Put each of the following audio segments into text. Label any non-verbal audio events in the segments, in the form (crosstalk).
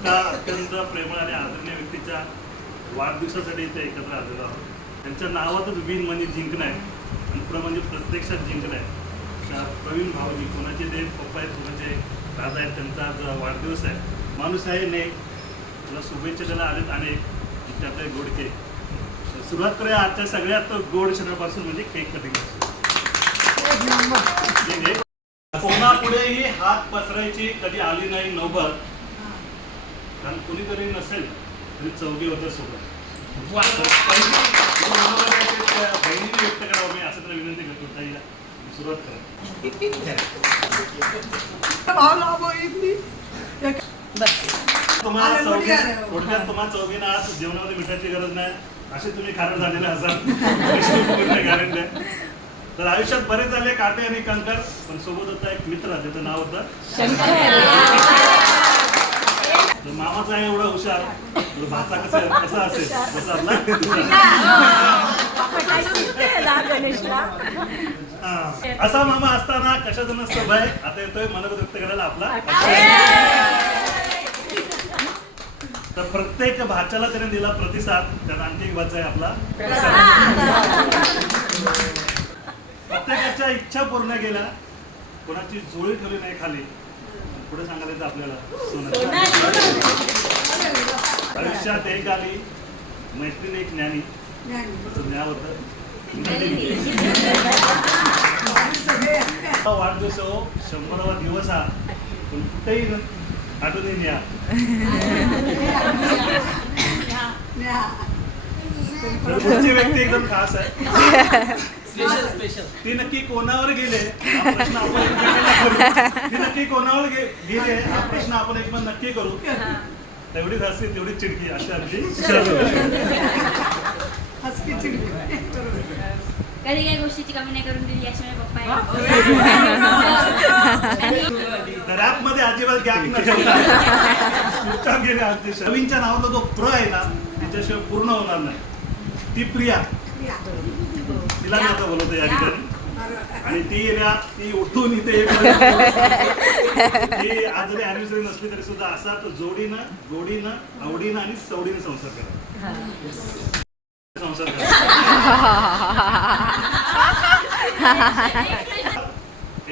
एका अत्यंत प्रेमळ आणि आदरणीय व्यक्तीच्या वाढदिवसासाठी इथे एकत्र आलेलो आहोत. त्यांच्या नावातच विन म्हणजे जिंकणं आहे आणि पुढं म्हणजे प्रत्यक्षात जिंकणं आहे प्रवीण भाऊजी कोणाचे ते पप्पा आहेत कोणाचे दादा आहेत त्यांचा आज वाढदिवस आहे. माणूस आहे नेक त्याला शुभेच्छा त्याला आलेत अनेक त्यातले गोडके सुरुवात करूया आजच्या सगळ्यात गोड क्षणापासून म्हणजे केक कटिंग कोणापुढेही हात पसरायची कधी आली नाही नौबत कारण कुणीतरी नसेल तरी चौघी होतं सोबत. बहिणीने व्यक्त करावं मी असं तर विनंती करतो ताईला सुरुवात करा. तुम्हाला चौघी. थोडक्यात तुम्हाला चौघींना आज जेवणामध्ये मिठाची गरज नाही. असे तुम्ही झालेले असाल. तर आयुष्यात बरेच झाले काटे आणि कंकर पण सोबत होता एक मित्र ज्याचं नाव होतं तर मामाचा आहे एवढा हुशार. तर भाचा कसं कसा असेल? जसा आपला हा. असा मामा असताना कशाचं नसतं भय? आता येतोय मनोगत व्यक्त करायला आपला. तर प्रत्येक भाच्याला त्याने दिला प्रतिसाद. त्यात आणखी एक भाचा आहे आपला. प्रत्येकाच्या इच्छा पूर्ण केल्या. कोणाची जोळी ठेवली नाही खाली. पुढे सांगायचं आपल्याला. आयुष्यात एक आली. मैत्रीण एक ज्ञानी. त्याचं ज्ञान. होतं वाढदिवस हो शंभरावा दिवस हा. पण कुठेही आठवणी न्या (laughs) व्यक्ती एकदम खास आहे. स्पेशल स्पेशल ती नक्की कोणावर गेले हा प्रश्न आपण एकमेकांना करू. ती नक्की कोणावर गेले हा प्रश्न आपण एक नक्की करू. तेवढीच हसली तेवढीच चिडकी अशी आमची कधी काही गोष्टीची कमी नाही करून दिली अशी पप्पा रॅपमध्ये अजिबात गॅप न गेले आमचे नवीनच्या नावातला जो प्र आहे ना तिच्याशिवाय पूर्ण होणार नाही. ती प्रिया. तिला मी आता बोलवतो या ठिकाणी. आणि ती येण्या ती उठून इथे ती आज जरी अॅनिव्हर्सरी नसली तरी सुद्धा असा तो जोडीनं गोडीनं आवडीनं आणि सवडीनं संसार करा संसार करा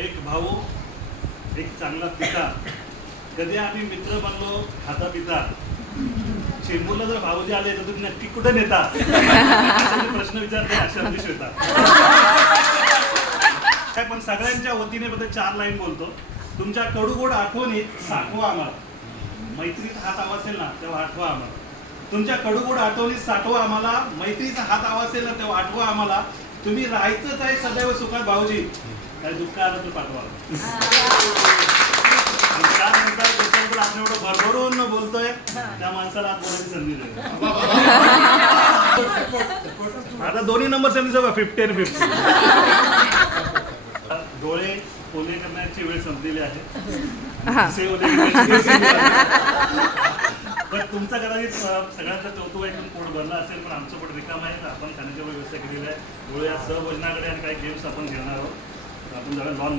एक भाऊ एक चांगला पिता. कधी आम्ही मित्र बनलो खाता पिता. चेंबूरला जर भाऊजी आले तर तुम्ही नक्की कुठे नेता? प्रश्न विचारते अशा श्वेता. काय पण सगळ्यांच्या वतीने बद्दल चार लाईन बोलतो. तुमच्या कडूगोड आठवणीत साठवा आम्हाला. मैत्रीचा हात आवा असेल ना तेव्हा आठवा आम्हाला. तुमच्या कडूगोड आठवणीत साठवा आम्हाला मैत्रीचा हात आवा असेल ना तेव्हा आठवा आम्हाला. तुम्ही राहायचंच आहे सदैव सुखात भाऊजी. काय दुःख आलं तर पाठवा. आपण एवढं भरभरून बोलतोय. त्या माणसाला आज बोलायची संधी नाही. आता दोन्ही नंबर संधी सगळं फिफ्टी आणि फिफ्टी डोळे ओले करण्याची वेळ संपलेली आहे. पण तुमचा कदाचित सगळ्यांचा कौतुक ऐकून पोट भरला असेल पण आमचं पोट रिकाम आहे. तर आपण खाण्याची व्यवस्था केलेली आहे डोळे या सहभोजनाकडे आणि काही गेम्स आपण घेणार आहोत. आपण जरा लॉन